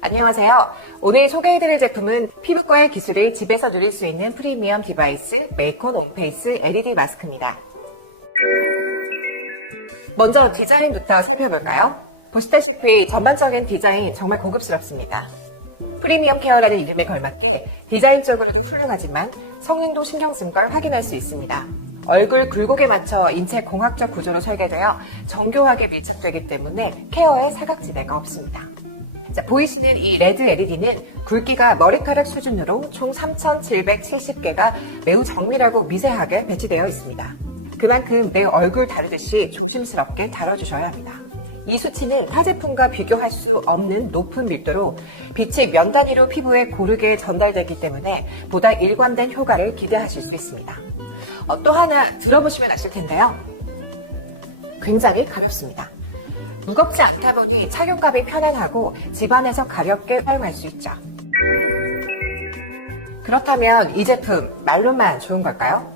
안녕하세요. 오늘 소개해드릴 제품은 피부과의 기술을 집에서 누릴 수 있는 프리미엄 디바이스 메이콘 온페이스 LED 마스크입니다. 먼저 디자인부터 살펴볼까요? 보시다시피 전반적인 디자인 정말 고급스럽습니다. 프리미엄 케어라는 이름에 걸맞게 디자인적으로도 훌륭하지만 성능도 신경 쓴 걸 확인할 수 있습니다. 얼굴 굴곡에 맞춰 인체 공학적 구조로 설계되어 정교하게 밀착되기 때문에 케어에 사각지대가 없습니다. 자, 보이시는 이 레드 LED는 굵기가 머리카락 수준으로 총 3,770개가 매우 정밀하고 미세하게 배치되어 있습니다. 그만큼 내 얼굴 다루듯이 조심스럽게 다뤄주셔야 합니다. 이 수치는 타 제품과 비교할 수 없는 높은 밀도로 빛이 면 단위로 피부에 고르게 전달되기 때문에 보다 일관된 효과를 기대하실 수 있습니다. 어, 또 하나 들어보시면 아실 텐데요. 굉장히 가볍습니다. 무겁지 않다 보니 착용감이 편안하고 집안에서 가볍게 사용할 수 있죠. 그렇다면 이 제품 말로만 좋은 걸까요?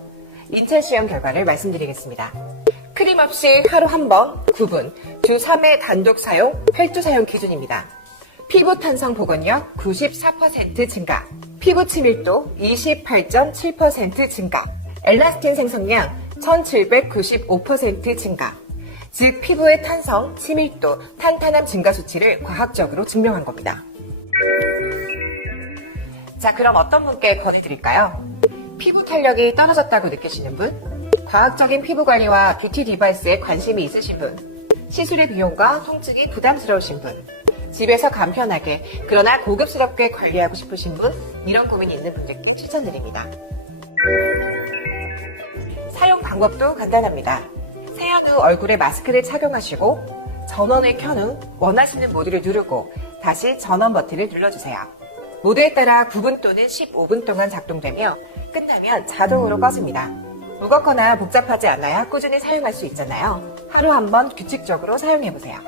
인체 시험 결과를 말씀드리겠습니다. 크림 없이 하루 한 번, 9분, 주 3회 단독 사용, 혈투 사용 기준입니다. 피부 탄성 복원력 94% 증가, 피부 치밀도 28.7% 증가, 엘라스틴 생성량 1795% 증가, 즉 피부의 탄성, 치밀도, 탄탄함 증가 수치를 과학적으로 증명한 겁니다. 자, 그럼 어떤 분께 권해드릴까요? 피부 탄력이 떨어졌다고 느끼시는 분, 과학적인 피부 관리와 뷰티 디바이스에 관심이 있으신 분, 시술의 비용과 통증이 부담스러우신 분, 집에서 간편하게 그러나 고급스럽게 관리하고 싶으신 분, 이런 고민이 있는 분들께 추천드립니다. 사용 방법도 간단합니다. 세안 후 얼굴에 마스크를 착용하시고 전원을 켠 후 원하시는 모드를 누르고 다시 전원 버튼을 눌러주세요. 모드에 따라 9분 또는 15분 동안 작동되며 끝나면 자동으로 꺼집니다. 무겁거나 복잡하지 않아야 꾸준히 사용할 수 있잖아요. 하루 한 번 규칙적으로 사용해보세요.